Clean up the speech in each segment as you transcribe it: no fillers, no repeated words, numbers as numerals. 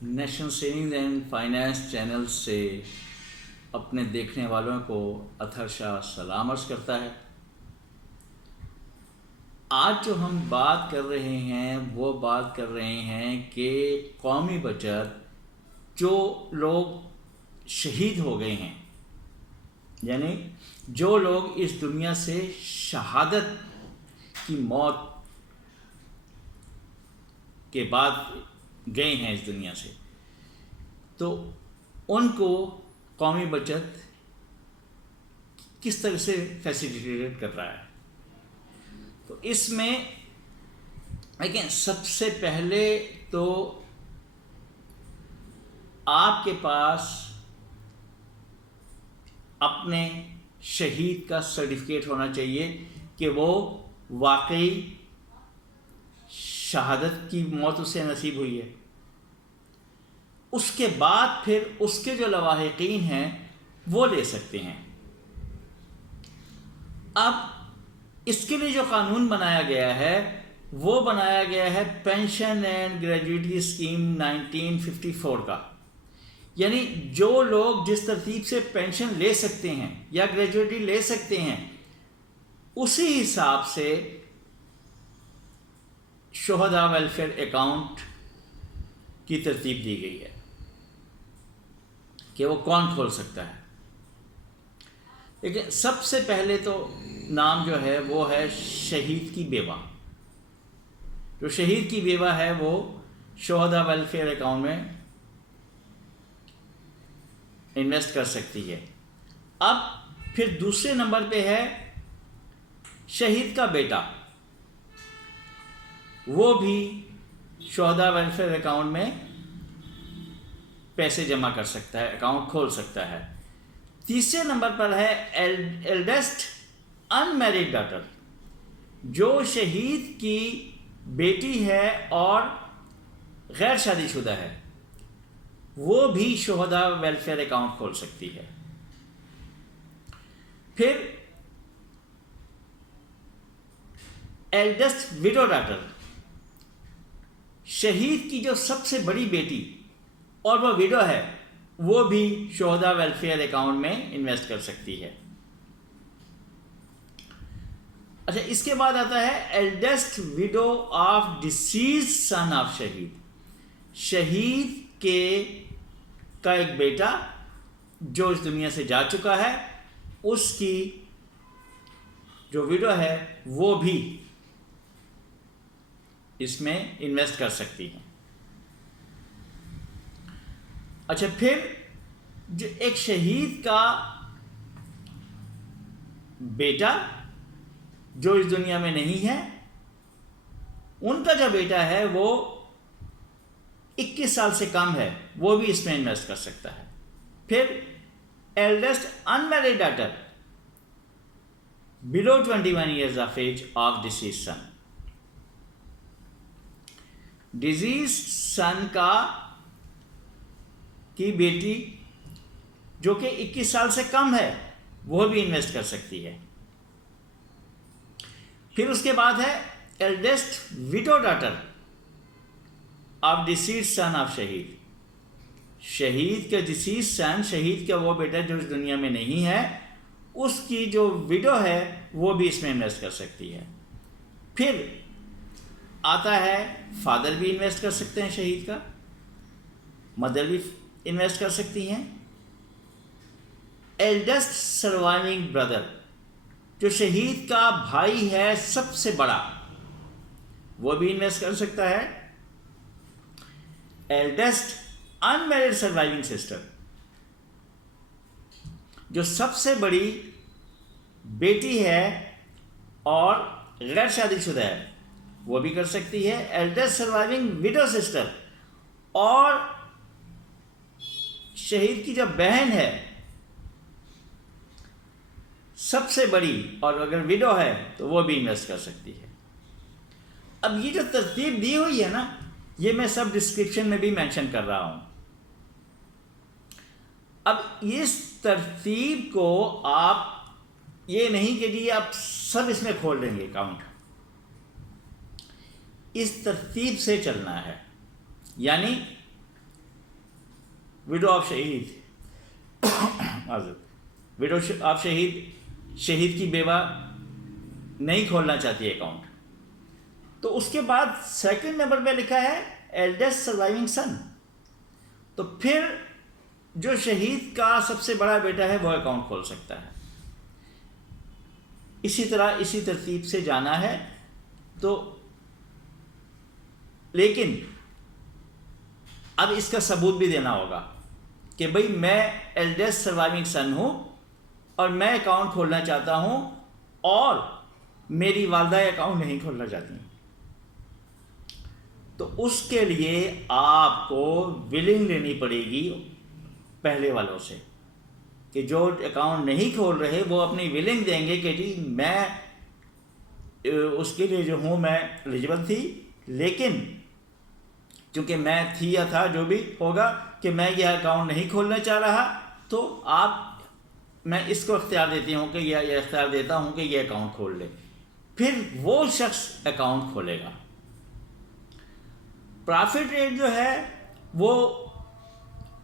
National savings and finance channel سے اپنے دیکھنے والوں کو اطہر شاہ سلام عرض کرتا ہے۔ آج جو ہم بات کر رہے ہیں وہ بات کر رہے ہیں کہ قومی بچت جو لوگ شہید ہو گئے ہیں، یعنی جو لوگ اس دنیا سے شہادت کی موت کے بعد گئے ہیں اس دنیا سے، تو ان کو قومی بچت کس طرح سے فیسیلیٹیٹ کر رہا ہے۔ تو اس میں لیکن سب سے پہلے تو آپ کے پاس اپنے شہید کا سرٹیفکیٹ ہونا چاہیے کہ وہ واقعی شہادت کی موت اسے نصیب ہوئی ہے۔ اس کے بعد پھر اس کے جو لواحقین ہیں وہ لے سکتے ہیں۔ اب اس کے لیے جو قانون بنایا گیا ہے وہ بنایا گیا ہے پینشن اینڈ گریجویٹی اسکیم 1954 کا، یعنی جو لوگ جس ترتیب سے پینشن لے سکتے ہیں یا گریجویٹی لے سکتے ہیں اسی حساب سے شہداء ویلفیئر اکاؤنٹ کی ترتیب دی گئی ہے کہ وہ کون کھول سکتا ہے۔ لیکن سب سے پہلے تو نام جو ہے وہ ہے شہید کی بیوہ۔ جو شہید کی بیوہ ہے وہ شہداء ویلفیئر اکاؤنٹ میں انویسٹ کر سکتی ہے۔ اب پھر دوسرے نمبر پہ ہے شہید کا بیٹا، وہ بھی شہداء ویلفیئر اکاؤنٹ میں پیسے جمع کر سکتا ہے، اکاؤنٹ کھول سکتا ہے۔ تیسرے نمبر پر ہے ایلڈسٹ ان میرڈ ڈاٹر، جو شہید کی بیٹی ہے اور غیر شادی شدہ ہے، وہ بھی شہداء ویلفیئر اکاؤنٹ کھول سکتی ہے۔ پھر ایلڈسٹ ویڈو ڈاٹر، شہید کی جو سب سے بڑی بیٹی اور وہ ویڈو ہے، وہ بھی شہداء ویلفیئر اکاؤنٹ میں انویسٹ کر سکتی ہے۔ اچھا، اس کے بعد آتا ہے eldest widow of deceased son of شہید، شہید کا ایک بیٹا جو اس دنیا سے جا چکا ہے، اس کی جو ویڈو ہے وہ بھی اس میں انویسٹ کر سکتی ہیں۔ اچھا، پھر جو ایک شہید کا بیٹا جو اس دنیا میں نہیں ہے، ان کا جو بیٹا ہے وہ 21 سال سے کم ہے، وہ بھی اس میں انویسٹ کر سکتا ہے۔ پھر eldest in married daughter below 21 years of age of deceased son، diseased سن کی بیٹی جو کہ 21 سال سے کم ہے وہ بھی انویسٹ کر سکتی ہے۔ پھر اس کے بعد ہے eldest widow daughter of deceased son of شہید، شہید کا ڈیسیزڈ سن، شہید کا وہ بیٹا جو اس دنیا میں نہیں ہے، اس کی جو ویڈو ہے وہ بھی اس میں انویسٹ کر سکتی ہے۔ پھر آتا ہے فادر بھی انویسٹ کر سکتے ہیں شہید کا، مدر بھی انویسٹ کر سکتی ہیں۔ ایلڈسٹ سروائیونگ بردر، جو شہید کا بھائی ہے سب سے بڑا، وہ بھی انویسٹ کر سکتا ہے۔ Eldest in married surviving sister, جو سب سے بڑی بیٹی ہے اور غیر شادی شدہ ہے، وہ بھی کر سکتی ہے۔ ایلڈسٹ سروائیونگ ویڈو سسٹر، اور شہید کی جو بہن ہے سب سے بڑی اور اگر ویڈو ہے تو وہ بھی انویسٹ کر سکتی ہے۔ اب یہ جو ترتیب دی ہوئی ہے نا، یہ میں سب ڈسکرپشن میں بھی مینشن کر رہا ہوں۔ اب اس ترتیب کو آپ یہ نہیں کہ جی آپ سب اس میں کھول دیں گے اکاؤنٹ، اس ترتیب سے چلنا ہے۔ یعنی وڈو آف شہید وڈو آف شہید کی بیوہ نہیں کھولنا چاہتی اکاؤنٹ. تو اس کے بعد سیکنڈ نمبر پہ لکھا ہے ایلڈسٹ سروائیونگ سن. تو پھر جو شہید کا سب سے بڑا بیٹا ہے وہ اکاؤنٹ کھول سکتا ہے. اسی طرح اسی ترتیب سے جانا ہے. تو لیکن اب اس کا ثبوت بھی دینا ہوگا کہ بھئی میں ایلڈسٹ سروائیونگ سن ہوں اور میں اکاؤنٹ کھولنا چاہتا ہوں اور میری والدہ اکاؤنٹ نہیں کھولنا چاہتی ہیں. تو اس کے لیے آپ کو ولنگ لینی پڑے گی پہلے والوں سے کہ جو اکاؤنٹ نہیں کھول رہے وہ اپنی ولنگ دیں گے کہ جی میں اس کے لیے جو ہوں میں ایلیجبل تھی، لیکن چونکہ میں تھی یا تھا جو بھی ہوگا کہ میں یہ اکاؤنٹ نہیں کھولنا چاہ رہا، تو میں اس کو اختیار دیتی ہوں کہ یہ اختیار دیتا ہوں کہ یہ اکاؤنٹ کھول لے. پھر وہ شخص اکاؤنٹ کھولے گا. پرافٹ ریٹ جو ہے وہ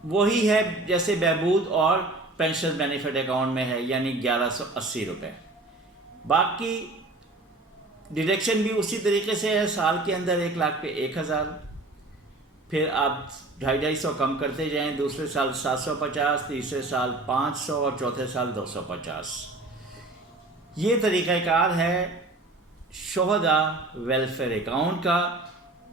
وہی ہے جیسے بہبود اور پینشن بینیفٹ اکاؤنٹ میں ہے، یعنی 1180 روپے. باقی ڈیڈکشن بھی اسی طریقے سے ہے، سال کے اندر 1 لاکھ پہ 1000، پھر آپ 250 کم کرتے جائیں، دوسرے سال 750، تیسرے سال 500 اور چوتھے سال 250. یہ طریقہ کار ہے شہداء ویلفیئر اکاؤنٹ کا.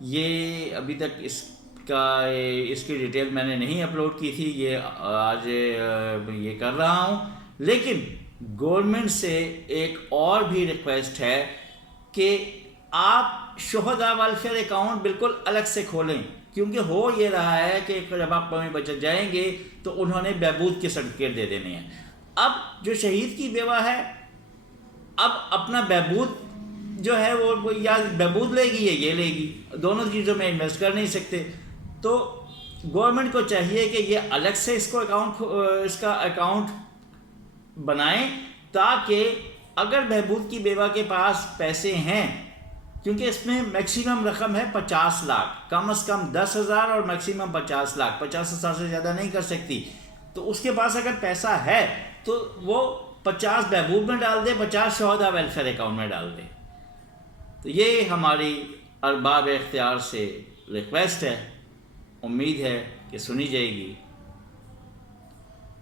یہ ابھی تک اس کی ڈیٹیل میں نے نہیں اپلوڈ کی تھی، یہ آج یہ کر رہا ہوں. لیکن گورنمنٹ سے ایک اور بھی ریکویسٹ ہے کہ آپ شہداء ویلفیئر اکاؤنٹ بالکل الگ سے کھولیں، کیونکہ ہو یہ رہا ہے کہ جب آپ قومی بچت جائیں گے تو انہوں نے بہبود کے سرٹیفکیٹ دے دینے ہیں. اب جو شہید کی بیوہ ہے اب اپنا بہبود جو ہے وہ یا بہبود لے گی یا یہ لے گی، دونوں چیزوں میں انویسٹ کر نہیں سکتے. تو گورنمنٹ کو چاہیے کہ یہ الگ سے اس کا اکاؤنٹ بنائیں، تاکہ اگر بہبود کی بیوہ کے پاس پیسے ہیں، کیونکہ اس میں میکسیمم رقم ہے 50 لاکھ، کم از کم 10,000 اور میکسیمم 50 لاکھ، 50,000 سے زیادہ نہیں کر سکتی. تو اس کے پاس اگر پیسہ ہے تو وہ 50 بہبود میں ڈال دے، 50 شہداء ویلفیئر اکاؤنٹ میں ڈال دے. تو یہ ہماری ارباب اختیار سے ریکویسٹ ہے، امید ہے کہ سنی جائے گی.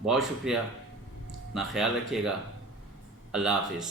بہت شکریہ، اپنا خیال رکھیے گا. اللہ حافظ.